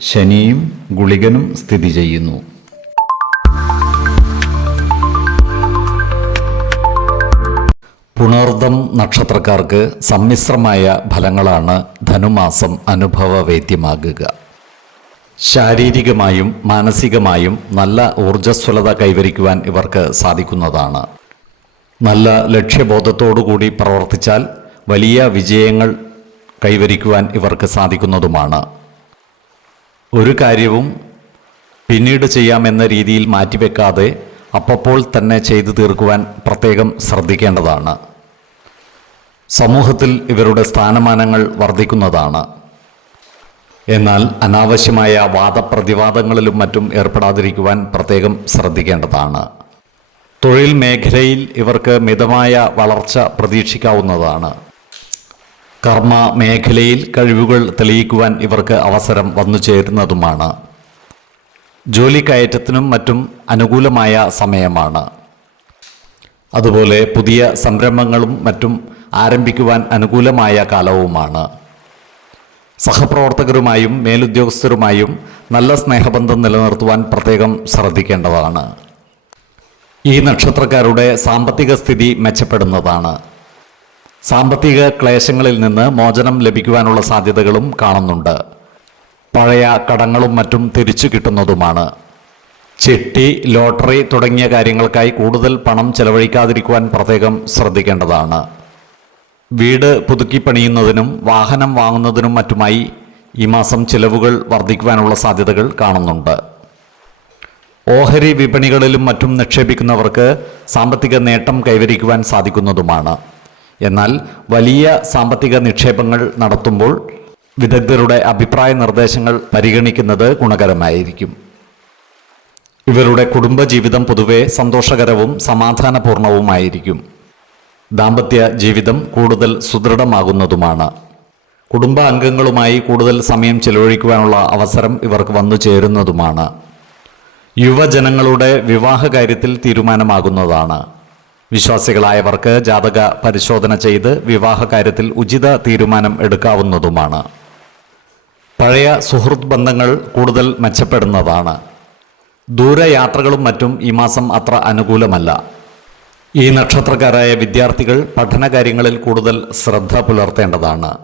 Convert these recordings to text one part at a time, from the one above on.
ശനിയും ഗുളികനും സ്ഥിതി ചെയ്യുന്നു. പുണർദം നക്ഷത്രക്കാർക്ക് സമ്മിശ്രമായ ഫലങ്ങളാണ് ധനുമാസം അനുഭവവേദ്യമാകുക. ശാരീരികമായും മാനസികമായും നല്ല ഊർജസ്വലത കൈവരിക്കുവാൻ ഇവർക്ക് സാധിക്കുന്നതാണ്. നല്ല ലക്ഷ്യബോധത്തോടുകൂടി പ്രവർത്തിച്ചാൽ വലിയ വിജയങ്ങൾ കൈവരിക്കുവാൻ ഇവർക്ക് സാധിക്കുന്നതുമാണ്. ഒരു കാര്യവും പിന്നീട് ചെയ്യാമെന്ന രീതിയിൽ മാറ്റിവെക്കാതെ അപ്പോൾ തന്നെ ചെയ്തു തീർക്കുവാൻ പ്രത്യേകം ശ്രദ്ധിക്കേണ്ടതാണ്. സമൂഹത്തിൽ ഇവരുടെ സ്ഥാനമാനങ്ങൾ വർദ്ധിക്കുന്നതാണ്. എന്നാൽ അനാവശ്യമായ വാദപ്രതിവാദങ്ങളിലും മറ്റും ഏർപ്പെടാതിരിക്കുവാൻ പ്രത്യേകം ശ്രദ്ധിക്കേണ്ടതാണ്. തൊഴിൽ മേഖലയിൽ ഇവർക്ക് മിതമായ വളർച്ച പ്രതീക്ഷിക്കാവുന്നതാണ്. കർമ്മ മേഖലയിൽ കഴിവുകൾ തെളിയിക്കുവാൻ ഇവർക്ക് അവസരം വന്നു ചേരുന്നതുമാണ്. ജോലി കയറ്റത്തിനും മറ്റും അനുകൂലമായ സമയമാണ്. അതുപോലെ പുതിയ സംരംഭങ്ങളും മറ്റും ആരംഭിക്കുവാൻ അനുകൂലമായ കാലവുമാണ്. സഹപ്രവർത്തകരുമായും മേലുദ്യോഗസ്ഥരുമായും നല്ല സ്നേഹബന്ധം നിലനിർത്തുവാൻ പ്രത്യേകം ശ്രദ്ധിക്കേണ്ടതാണ്. ഈ നക്ഷത്രക്കാരുടെ സാമ്പത്തിക സ്ഥിതി മെച്ചപ്പെടുന്നതാണ്. സാമ്പത്തിക ക്ലേശങ്ങളിൽ നിന്ന് മോചനം ലഭിക്കുവാനുള്ള സാധ്യതകളും കാണുന്നുണ്ട്. പഴയ കടങ്ങളും മറ്റും തിരിച്ചു കിട്ടുന്നതുമാണ്. ചിട്ടി ലോട്ടറി തുടങ്ങിയ കാര്യങ്ങൾക്കായി കൂടുതൽ പണം ചെലവഴിക്കാതിരിക്കുവാൻ പ്രത്യേകം ശ്രദ്ധിക്കേണ്ടതാണ്. വീട് പുതുക്കി പണിയുന്നതിനും വാഹനം വാങ്ങുന്നതിനും മറ്റുമായി ഈ മാസം ചിലവുകൾ വർദ്ധിക്കുവാനുള്ള സാധ്യതകൾ കാണുന്നുണ്ട്. ഓഹരി വിപണികളിലും മറ്റും നിക്ഷേപിക്കുന്നവർക്ക് സാമ്പത്തിക നേട്ടം കൈവരിക്കുവാൻ സാധിക്കുന്നതുമാണ്. എന്നാൽ വലിയ സാമ്പത്തിക നിക്ഷേപങ്ങൾ നടത്തുമ്പോൾ വിദഗ്ധരുടെ അഭിപ്രായ നിർദ്ദേശങ്ങൾ പരിഗണിക്കുന്നത് ഗുണകരമായിരിക്കും. ഇവരുടെ കുടുംബജീവിതം പൊതുവെ സന്തോഷകരവും സമാധാനപൂർണവുമായിരിക്കും. ദാമ്പത്യ ജീവിതം കൂടുതൽ സുദൃഢമാകുന്നതുമാണ്. കുടുംബ അംഗങ്ങളുമായി കൂടുതൽ സമയം ചെലവഴിക്കുവാനുള്ള അവസരം ഇവർക്ക് വന്നു ചേരുന്നതുമാണ്. യുവജനങ്ങളുടെ വിവാഹ കാര്യത്തിൽ തീരുമാനമാകുന്നതാണ്. വിശ്വാസികളായവർക്ക് ജാതക പരിശോധന ചെയ്ത് വിവാഹ കാര്യത്തിൽ ഉചിത തീരുമാനം എടുക്കാവുന്നതുമാണ്. പഴയ സുഹൃത്ത് ബന്ധങ്ങൾ കൂടുതൽ മെച്ചപ്പെടുന്നതാണ്. ദൂരയാത്രകളും മറ്റും ഈ മാസം അത്ര അനുകൂലമല്ല. ഈ നക്ഷത്രക്കാരായ വിദ്യാർത്ഥികൾ പഠനകാര്യങ്ങളിൽ കൂടുതൽ ശ്രദ്ധ പുലർത്തേണ്ടതാണ്.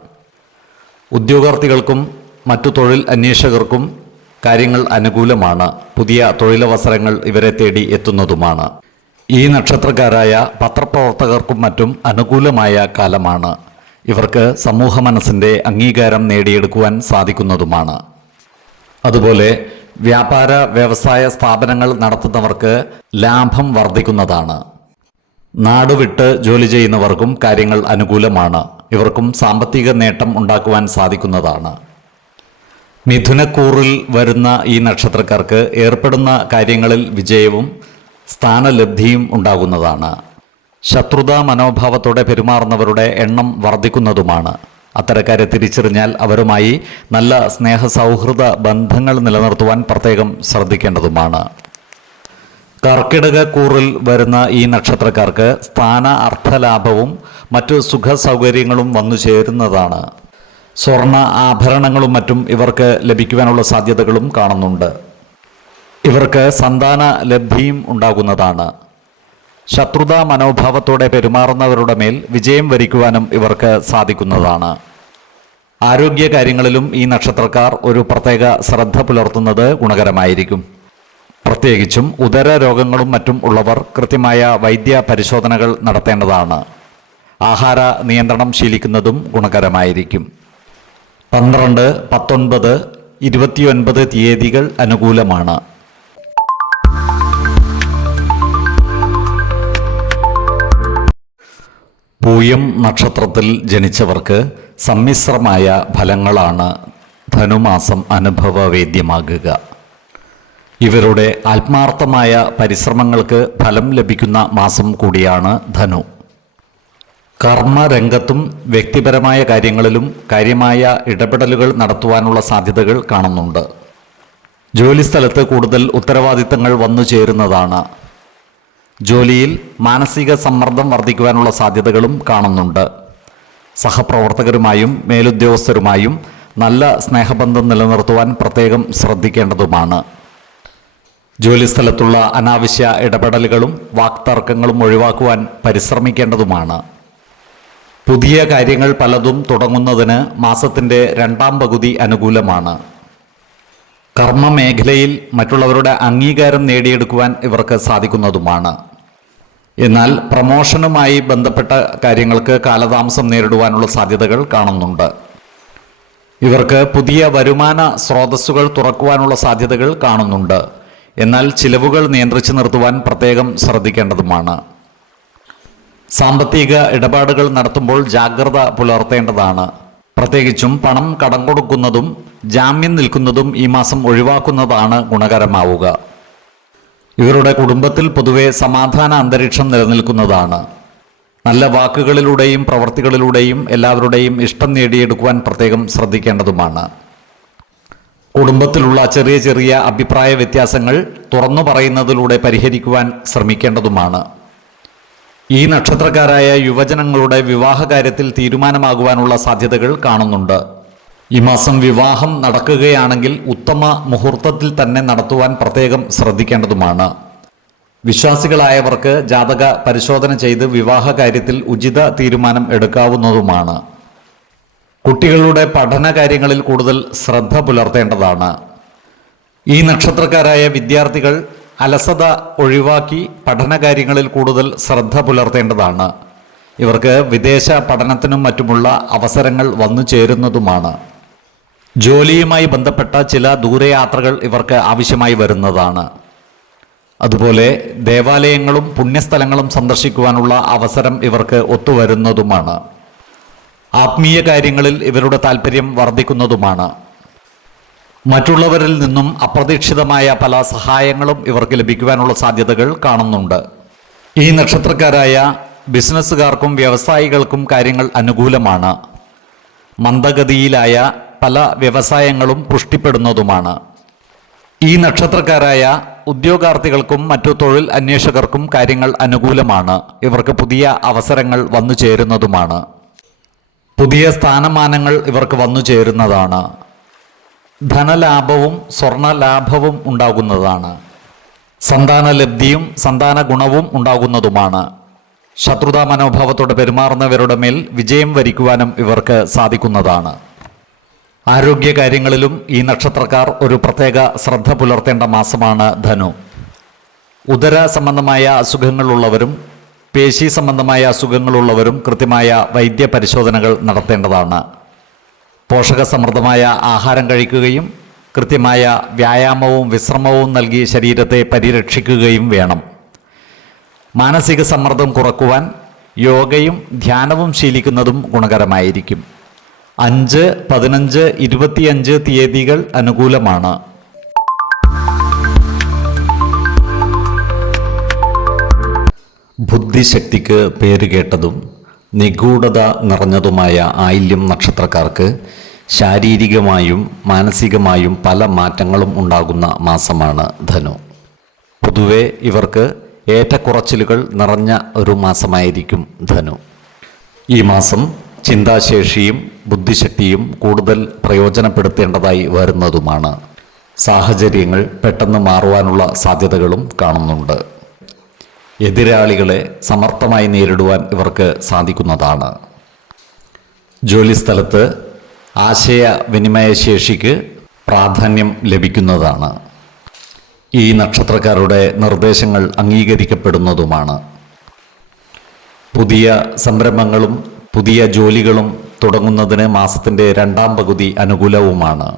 ഉദ്യോഗാർത്ഥികൾക്കും മറ്റു തൊഴിൽ അന്വേഷകർക്കും കാര്യങ്ങൾ അനുകൂലമാണ്. പുതിയ തൊഴിലവസരങ്ങൾ ഇവരെ തേടി എത്തുന്നതുമാണ്. ഈ നക്ഷത്രക്കാരായ പത്രപ്രവർത്തകർക്കും മറ്റും അനുകൂലമായ കാലമാണ്. ഇവർക്ക് സമൂഹ മനസ്സിന്റെ അംഗീകാരം നേടിയെടുക്കുവാൻ സാധിക്കുന്നതുമാണ്. അതുപോലെ വ്യാപാര വ്യവസായ സ്ഥാപനങ്ങൾ നടത്തുന്നവർക്ക് ലാഭം വർദ്ധിക്കുന്നതാണ്. നാടുവിട്ട് ജോലി ചെയ്യുന്നവർക്കും കാര്യങ്ങൾ അനുകൂലമാണ്. ഇവർക്കും സാമ്പത്തിക നേട്ടം ഉണ്ടാക്കുവാൻ സാധിക്കുന്നതാണ്. മിഥുനക്കൂറിൽ വരുന്ന ഈ നക്ഷത്രക്കാർക്ക് ഏർപ്പെടുന്ന കാര്യങ്ങളിൽ വിജയവും സ്ഥാനലബ്ധിയും ഉണ്ടാകുന്നതാണ്. ശത്രുതാ മനോഭാവത്തോടെ പെരുമാറുന്നവരുടെ എണ്ണം വർദ്ധിക്കുന്നതുമാണ്. അത്തരക്കാരെ തിരിച്ചറിഞ്ഞാൽ അവരുമായി നല്ല സ്നേഹ സൗഹൃദ ബന്ധങ്ങൾ നിലനിർത്തുവാൻ പ്രത്യേകം ശ്രദ്ധിക്കേണ്ടതുമാണ്. കർക്കിടക കൂറിൽ വരുന്ന ഈ നക്ഷത്രക്കാർക്ക് സ്ഥാന അർത്ഥലാഭവും മറ്റു സുഖ സൗകര്യങ്ങളും വന്നു ചേരുന്നതാണ്. സ്വർണ ആഭരണങ്ങളും മറ്റും ഇവർക്ക് ലഭിക്കുവാനുള്ള സാധ്യതകളും കാണുന്നുണ്ട്. ഇവർക്ക് സന്താന ലബ്ധിയും ഉണ്ടാകുന്നതാണ്. ശത്രുതാ മനോഭാവത്തോടെ പെരുമാറുന്നവരുടെ മേൽ വിജയം വരിക്കുവാനും ഇവർക്ക് സാധിക്കുന്നതാണ്. ആരോഗ്യ കാര്യങ്ങളിലും ഈ നക്ഷത്രക്കാർ ഒരു പ്രത്യേക ശ്രദ്ധ പുലർത്തുന്നത് ഗുണകരമായിരിക്കും. പ്രത്യേകിച്ചും ഉദര രോഗങ്ങളും മറ്റും ഉള്ളവർ കൃത്യമായ വൈദ്യ പരിശോധനകൾ നടത്തേണ്ടതാണ്. ആഹാര നിയന്ത്രണം ശീലിക്കുന്നതും ഗുണകരമായിരിക്കും. പന്ത്രണ്ട് പത്തൊൻപത് ഇരുപത്തിയൊൻപത് തീയതികൾ അനുകൂലമാണ്. പൂയം നക്ഷത്രത്തിൽ ജനിച്ചവർക്ക് സമ്മിശ്രമായ ഫലങ്ങളാണ് ധനുമാസം അനുഭവവേദ്യമാകുക. ഇവരുടെ ആത്മാർത്ഥമായ പരിശ്രമങ്ങൾക്ക് ഫലം ലഭിക്കുന്ന മാസം കൂടിയാണ് ധനു. കർമ്മരംഗത്തും വ്യക്തിപരമായ കാര്യങ്ങളിലും കാര്യമായ ഇടപെടലുകൾ നടത്തുവാനുള്ള സാധ്യതകൾ കാണുന്നുണ്ട്. ജോലിസ്ഥലത്ത് കൂടുതൽ ഉത്തരവാദിത്തങ്ങൾ വന്നു ചേരുന്നതാണ് ജോലിയിൽ മാനസിക സമ്മർദ്ദം വർദ്ധിക്കുവാനുള്ള സാധ്യതകളും കാണുന്നുണ്ട്. സഹപ്രവർത്തകരുമായും മേലുദ്യോഗസ്ഥരുമായും നല്ല സ്നേഹബന്ധം നിലനിർത്തുവാൻ പ്രത്യേകം ശ്രദ്ധിക്കേണ്ടതുമാണ്. ജോലിസ്ഥലത്തുള്ള അനാവശ്യ ഇടപെടലുകളും വാക്തർക്കങ്ങളും ഒഴിവാക്കുവാൻ പരിശ്രമിക്കേണ്ടതുമാണ്. പുതിയ കാര്യങ്ങൾ പലതും തുടങ്ങുന്നതിന് മാസത്തിന്റെ രണ്ടാം പകുതി അനുകൂലമാണ്. കർമ്മ മേഖലയിൽ മറ്റുള്ളവരുടെ അംഗീകാരം നേടിയെടുക്കുവാൻ ഇവർക്ക് സാധിക്കുന്നതുമാണ്. എന്നാൽ പ്രമോഷനുമായി ബന്ധപ്പെട്ട കാര്യങ്ങൾക്ക് കാലതാമസം നേരിടുവാനുള്ള സാധ്യതകൾ കാണുന്നുണ്ട്. ഇവർക്ക് പുതിയ വരുമാന സ്രോതസ്സുകൾ തുറക്കുവാനുള്ള സാധ്യതകൾ കാണുന്നുണ്ട്. എന്നാൽ ചിലവുകൾ നിയന്ത്രിച്ചു നിർത്തുവാൻ പ്രത്യേകം ശ്രദ്ധിക്കേണ്ടതുമാണ്. സാമ്പത്തിക ഇടപാടുകൾ നടത്തുമ്പോൾ ജാഗ്രത പുലർത്തേണ്ടതാണ്. പ്രത്യേകിച്ചും പണം കടം കൊടുക്കുന്നതും ജാമ്യം നിൽക്കുന്നതും ഈ മാസം ഒഴിവാക്കുന്നതാണ് ഗുണകരമാവുക. ഇവരുടെ കുടുംബത്തിൽ പൊതുവെ സമാധാന അന്തരീക്ഷം നിലനിൽക്കുന്നതാണ്. നല്ല വാക്കുകളിലൂടെയും പ്രവർത്തികളിലൂടെയും എല്ലാവരുടെയും ഇഷ്ടം നേടിയെടുക്കുവാൻ പ്രത്യേകം ശ്രദ്ധിക്കേണ്ടതുമാണ്. കുടുംബത്തിലുള്ള ചെറിയ ചെറിയ അഭിപ്രായ വ്യത്യാസങ്ങൾ തുറന്നു പറയുന്നതിലൂടെ പരിഹരിക്കുവാൻ ശ്രമിക്കേണ്ടതുമാണ്. ഈ നക്ഷത്രക്കാരായ യുവജനങ്ങളുടെ വിവാഹകാര്യത്തിൽ തീരുമാനമാകുവാനുള്ള സാധ്യതകൾ കാണുന്നുണ്ട്. ഈ മാസം വിവാഹം നടക്കുകയാണെങ്കിൽ ഉത്തമ മുഹൂർത്തത്തിൽ തന്നെ നടത്തുവാൻ പ്രത്യേകം ശ്രദ്ധിക്കേണ്ടതുമാണ്. വിശ്വാസികളായവർക്ക് ജാതക പരിശോധന ചെയ്ത് വിവാഹ കാര്യത്തിൽ ഉചിത തീരുമാനം എടുക്കാവുന്നതുമാണ്. കുട്ടികളുടെ പഠന കാര്യങ്ങളിൽ കൂടുതൽ ശ്രദ്ധ പുലർത്തേണ്ടതാണ്. ഈ നക്ഷത്രക്കാരായ വിദ്യാർത്ഥികൾ അലസത ഒഴിവാക്കി പഠന കാര്യങ്ങളിൽ കൂടുതൽ ശ്രദ്ധ പുലർത്തേണ്ടതാണ്. ഇവർക്ക് വിദേശ പഠനത്തിനും മറ്റുമുള്ള അവസരങ്ങൾ വന്നു ചേരുന്നതുമാണ്. ജോലിയുമായി ബന്ധപ്പെട്ട ചില ദൂരയാത്രകൾ ഇവർക്ക് ആവശ്യമായി വരുന്നതാണ്. അതുപോലെ ദേവാലയങ്ങളും പുണ്യസ്ഥലങ്ങളും സന്ദർശിക്കുവാനുള്ള അവസരം ഇവർക്ക് ഒത്തുവരുന്നതുമാണ്. ആത്മീയ കാര്യങ്ങളിൽ ഇവരുടെ താല്പര്യം വർദ്ധിക്കുന്നതുമാണ്. മറ്റുള്ളവരിൽ നിന്നും അപ്രതീക്ഷിതമായ പല സഹായങ്ങളും ഇവർക്ക് ലഭിക്കുവാനുള്ള സാധ്യതകൾ കാണുന്നുണ്ട്. ഈ നക്ഷത്രക്കാരായ ബിസിനസ്സുകാർക്കും വ്യവസായികൾക്കും കാര്യങ്ങൾ അനുകൂലമാണ്. മന്ദഗതിയിലായ പല വ്യവസായങ്ങളും പുഷ്ടിപ്പെടുന്നതുമാണ്. ഈ നക്ഷത്രക്കാരായ ഉദ്യോഗാർത്ഥികൾക്കും മറ്റു തൊഴിൽ അന്വേഷകർക്കും കാര്യങ്ങൾ അനുകൂലമാണ്. ഇവർക്ക് പുതിയ അവസരങ്ങൾ വന്നു ചേരുന്നതുമാണ്. പുതിയ സ്ഥാനമാനങ്ങൾ ഇവർക്ക് വന്നു ചേരുന്നതാണ്. ധനലാഭവും സ്വർണലാഭവും ഉണ്ടാകുന്നതാണ്. സന്താന ലബ്ധിയും സന്താന ഗുണവും ഉണ്ടാകുന്നതുമാണ്. ശത്രുതാ മനോഭാവത്തോടെ പെരുമാറുന്നവരുടെ മേൽ വിജയം വരിക്കുവാനും ഇവർക്ക് സാധിക്കുന്നതാണ്. ആരോഗ്യ കാര്യങ്ങളിലും ഈ നക്ഷത്രക്കാർ ഒരു പ്രത്യേക ശ്രദ്ധ പുലർത്തേണ്ട മാസമാണ് ധനു. ഉദര സംബന്ധമായ അസുഖങ്ങളുള്ളവരും പേശി സംബന്ധമായ അസുഖങ്ങളുള്ളവരും കൃത്യമായ വൈദ്യ പരിശോധനകൾ നടത്തേണ്ടതാണ്. പോഷകസമൃദ്ധമായ ആഹാരം കഴിക്കുകയും കൃത്യമായ വ്യായാമവും വിശ്രമവും നൽകി ശരീരത്തെ പരിരക്ഷിക്കുകയും വേണം. മാനസിക സമ്മർദ്ദം കുറക്കുവാൻ യോഗയും ധ്യാനവും ശീലിക്കുന്നതും ഗുണകരമായിരിക്കും. അഞ്ച് പതിനഞ്ച് ഇരുപത്തിയഞ്ച് തീയതികൾ അനുകൂലമാണ്. ബുദ്ധിശക്തിക്ക് പേരുകേട്ടതും നിഗൂഢത നിറഞ്ഞതുമായ ആയില്യം നക്ഷത്രക്കാർക്ക് ശാരീരികമായും മാനസികമായും പല മാറ്റങ്ങളും ഉണ്ടാകുന്ന മാസമാണ് ധനു. പൊതുവെ ഇവർക്ക് ഏറ്റക്കുറച്ചിലുകൾ നിറഞ്ഞ ഒരു മാസമായിരിക്കും ധനു. ഈ മാസം ചിന്താശേഷിയും ബുദ്ധിശക്തിയും കൂടുതൽ പ്രയോജനപ്പെടുത്തേണ്ടതായി വരുന്നതുമാണ്. സാഹചര്യങ്ങൾ പെട്ടെന്ന് മാറുവാനുള്ള സാധ്യതകളും കാണുന്നുണ്ട്. എതിരാളികളെ സമർത്ഥമായി നേരിടുവാൻ ഇവർക്ക് സാധിക്കുന്നതാണ്. ജോലിസ്ഥലത്ത് ആശയവിനിമയ ശേഷിക്ക് പ്രാധാന്യം ലഭിക്കുന്നതാണ്. ഈ നക്ഷത്രക്കാരുടെ നിർദ്ദേശങ്ങൾ അംഗീകരിക്കപ്പെടുന്നതുമാണ്. പുതിയ സംരംഭങ്ങളും പുതിയ ജോലികളും തുടങ്ങുന്നതിന് മാസത്തിന്റെ രണ്ടാം പകുതി അനുകൂലവുമാണ്.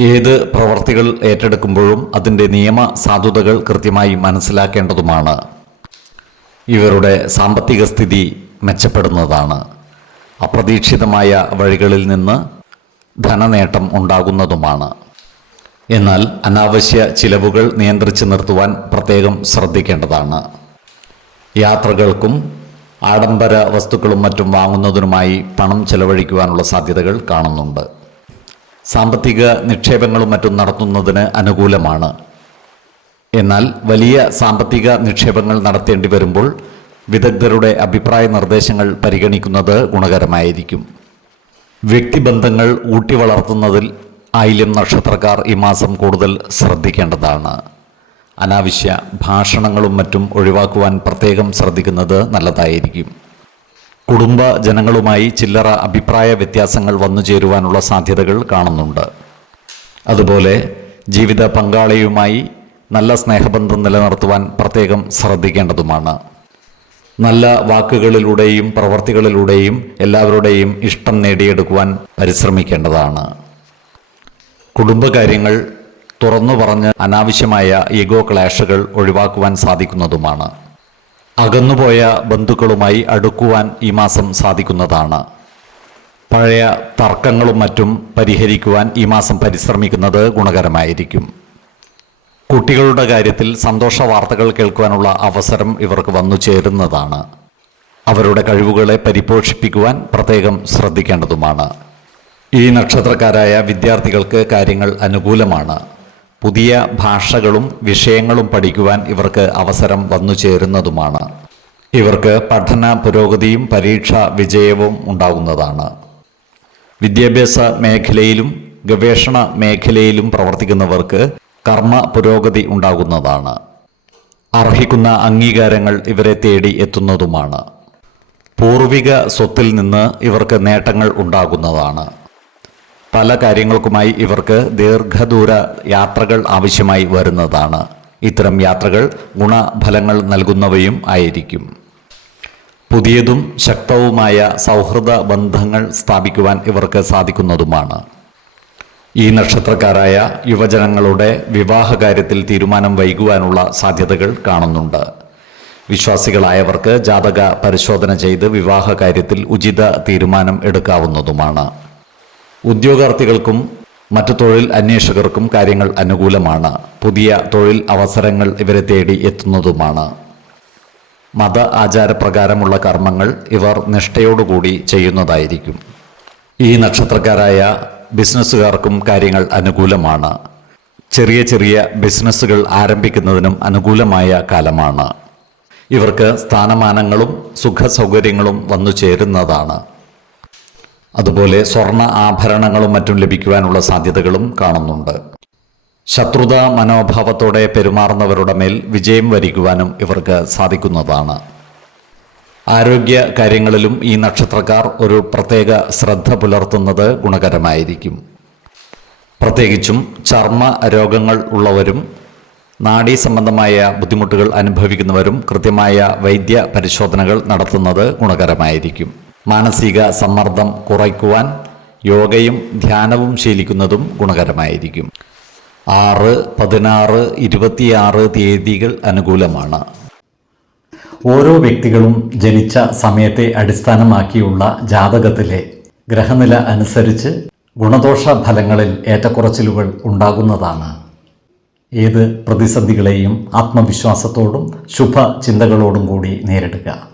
ഏത് പ്രവർത്തികൾ ഏറ്റെടുക്കുമ്പോഴും അതിന്റെ നിയമ സാധുതകൾ കൃത്യമായി മനസ്സിലാക്കേണ്ടതുമാണ്. ഇവരുടെ സാമ്പത്തിക സ്ഥിതി മെച്ചപ്പെടുന്നതാണ്. അപ്രതീക്ഷിതമായ വഴികളിൽ നിന്ന് ധനനേട്ടം ഉണ്ടാകുന്നതുമാണ്. എന്നാൽ അനാവശ്യ ചിലവുകൾ നിയന്ത്രിച്ചു നിർത്തുവാൻ പ്രത്യേകം ശ്രദ്ധിക്കേണ്ടതാണ്. യാത്രകൾക്കും ആഡംബര വസ്തുക്കളും മറ്റും വാങ്ങുന്നതിനുമായി പണം ചെലവഴിക്കുവാനുള്ള സാധ്യതകൾ കാണുന്നുണ്ട്. സാമ്പത്തിക നിക്ഷേപങ്ങളും മറ്റും നടത്തുന്നതിന് അനുകൂലമാണ്. എന്നാൽ വലിയ സാമ്പത്തിക നിക്ഷേപങ്ങൾ നടത്തേണ്ടി വരുമ്പോൾ വിദഗ്ധരുടെ അഭിപ്രായ നിർദ്ദേശങ്ങൾ പരിഗണിക്കുന്നത് ഗുണകരമായിരിക്കും. വ്യക്തിബന്ധങ്ങൾ ഊട്ടി വളർത്തുന്നതിൽ ആയില്യം നക്ഷത്രക്കാർ ഈ മാസം കൂടുതൽ ശ്രദ്ധിക്കേണ്ടതാണ്. അനാവശ്യ ഭാഷണങ്ങളും മറ്റും ഒഴിവാക്കുവാൻ പ്രത്യേകം ശ്രദ്ധിക്കുന്നത് നല്ലതായിരിക്കും. കുടുംബ ജനങ്ങളുമായി ചില്ലറ അഭിപ്രായ വ്യത്യാസങ്ങൾ വന്നു ചേരുവാനുള്ള സാധ്യതകൾ കാണുന്നുണ്ട്. അതുപോലെ ജീവിത പങ്കാളിയുമായി നല്ല സ്നേഹബന്ധം നിലനിർത്തുവാൻ പ്രത്യേകം ശ്രദ്ധിക്കേണ്ടതുമാണ്. നല്ല വാക്കുകളിലൂടെയും പ്രവർത്തികളിലൂടെയും എല്ലാവരുടെയും ഇഷ്ടം നേടിയെടുക്കുവാൻ പരിശ്രമിക്കേണ്ടതാണ്. കുടുംബകാര്യങ്ങൾ തുറന്നു പറഞ്ഞ് അനാവശ്യമായ ഈഗോ ക്ലാഷുകൾ ഒഴിവാക്കുവാൻ സാധിക്കുന്നതുമാണ്. അകന്നുപോയ ബന്ധുക്കളുമായി അടുക്കുവാൻ ഈ മാസം സാധിക്കുന്നതാണ്. പഴയ തർക്കങ്ങളും മറ്റും പരിഹരിക്കുവാൻ ഈ മാസം പരിശ്രമിക്കുന്നത് ഗുണകരമായിരിക്കും. കുട്ടികളുടെ കാര്യത്തിൽ സന്തോഷ വാർത്തകൾ കേൾക്കുവാനുള്ള അവസരം ഇവർക്ക് വന്നു ചേരുന്നതാണ്. അവരുടെ കഴിവുകളെ പരിപോഷിപ്പിക്കുവാൻ പ്രത്യേകം ശ്രദ്ധിക്കേണ്ടതുമാണ്. ഈ നക്ഷത്രക്കാരായ വിദ്യാർത്ഥികൾക്ക് കാര്യങ്ങൾ അനുകൂലമാണ്. പുതിയ ഭാഷകളും വിഷയങ്ങളും പഠിക്കുവാൻ ഇവർക്ക് അവസരം വന്നു ചേരുന്നതുമാണ്. ഇവർക്ക് പഠന പുരോഗതിയും പരീക്ഷ വിജയവും ഉണ്ടാകുന്നതാണ്. വിദ്യാഭ്യാസ മേഖലയിലും ഗവേഷണ മേഖലയിലും പ്രവർത്തിക്കുന്നവർക്ക് കർമ്മ പുരോഗതി ഉണ്ടാകുന്നതാണ്. അർഹിക്കുന്ന അംഗീകാരങ്ങൾ ഇവരെ തേടി എത്തുന്നതുമാണ്. പൂർവിക സ്വത്തിൽ നിന്ന് ഇവർക്ക് നേട്ടങ്ങൾ ഉണ്ടാകുന്നതാണ്. പല കാര്യങ്ങൾക്കുമായി ഇവർക്ക് ദീർഘദൂര യാത്രകൾ ആവശ്യമായി വരുന്നതാണ്. ഇത്തരം യാത്രകൾ ഗുണഫലങ്ങൾ നൽകുന്നവയും ആയിരിക്കും. പുതിയതും ശക്തവുമായ സൗഹൃദ ബന്ധങ്ങൾ സ്ഥാപിക്കുവാൻ ഇവർക്ക് സാധിക്കുന്നതുമാണ്. ഈ നക്ഷത്രക്കാരായ യുവജനങ്ങളുടെ വിവാഹ കാര്യത്തിൽ തീരുമാനം വൈകുവാനുള്ള സാധ്യതകൾ കാണുന്നുണ്ട്. വിശ്വാസികളായവർക്ക് ജാതക പരിശോധന ചെയ്ത് വിവാഹ കാര്യത്തിൽ ഉചിത തീരുമാനം എടുക്കാവുന്നതുമാണ്. ഉദ്യോഗാർത്ഥികൾക്കും മറ്റു തൊഴിൽ അന്വേഷകർക്കും കാര്യങ്ങൾ അനുകൂലമാണ്. പുതിയ തൊഴിൽ അവസരങ്ങൾ ഇവരെ തേടി എത്തുന്നതുമാണ്. മത ആചാരപ്രകാരമുള്ള കർമ്മങ്ങൾ ഇവർ നിഷ്ഠയോടുകൂടി ചെയ്യുന്നതായിരിക്കും. ഈ നക്ഷത്രക്കാരായ ബിസിനസ്സുകാർക്കും കാര്യങ്ങൾ അനുകൂലമാണ്. ചെറിയ ചെറിയ ബിസിനസ്സുകൾ ആരംഭിക്കുന്നതിനും അനുകൂലമായ കാലമാണ്. ഇവർക്ക് സ്ഥാനമാനങ്ങളും സുഖസൗകര്യങ്ങളും വന്നു ചേരുന്നതാണ് അതുപോലെ സ്വർണ ആഭരണങ്ങളും മറ്റും ലഭിക്കുവാനുള്ള സാധ്യതകളും കാണുന്നുണ്ട്. ശത്രുത മനോഭാവത്തോടെ പെരുമാറുന്നവരുടെ മേൽ വിജയം വരിക്കുവാനും ഇവർക്ക് സാധിക്കുന്നതാണ്. ആരോഗ്യ കാര്യങ്ങളിലും ഈ നക്ഷത്രക്കാർ ഒരു പ്രത്യേക ശ്രദ്ധ പുലർത്തുന്നത് ഗുണകരമായിരിക്കും. പ്രത്യേകിച്ചും ചർമ്മ രോഗങ്ങൾ ഉള്ളവരും നാഡീ സംബന്ധമായ ബുദ്ധിമുട്ടുകൾ അനുഭവിക്കുന്നവരും കൃത്യമായ വൈദ്യ പരിശോധനകൾ നടത്തുന്നത് ഗുണകരമായിരിക്കും. മാനസിക സമ്മർദ്ദം കുറയ്ക്കുവാൻ യോഗയും ധ്യാനവും ശീലിക്കുന്നതും ഗുണകരമായിരിക്കും. ആറ് പതിനാറ് ഇരുപത്തിയാറ് തീയതികൾ അനുകൂലമാണ്. ഓരോ വ്യക്തികളും ജനിച്ച സമയത്തെ അടിസ്ഥാനമാക്കിയുള്ള ജാതകത്തിലെ ഗ്രഹനില അനുസരിച്ച് ഗുണദോഷ ഫലങ്ങളിൽ ഏറ്റക്കുറച്ചിലുകൾ ഉണ്ടാകുന്നതാണ്. ഏത് പ്രതിസന്ധികളെയും ആത്മവിശ്വാസത്തോടും ശുഭ ചിന്തകളോടും കൂടി നേരിടുക.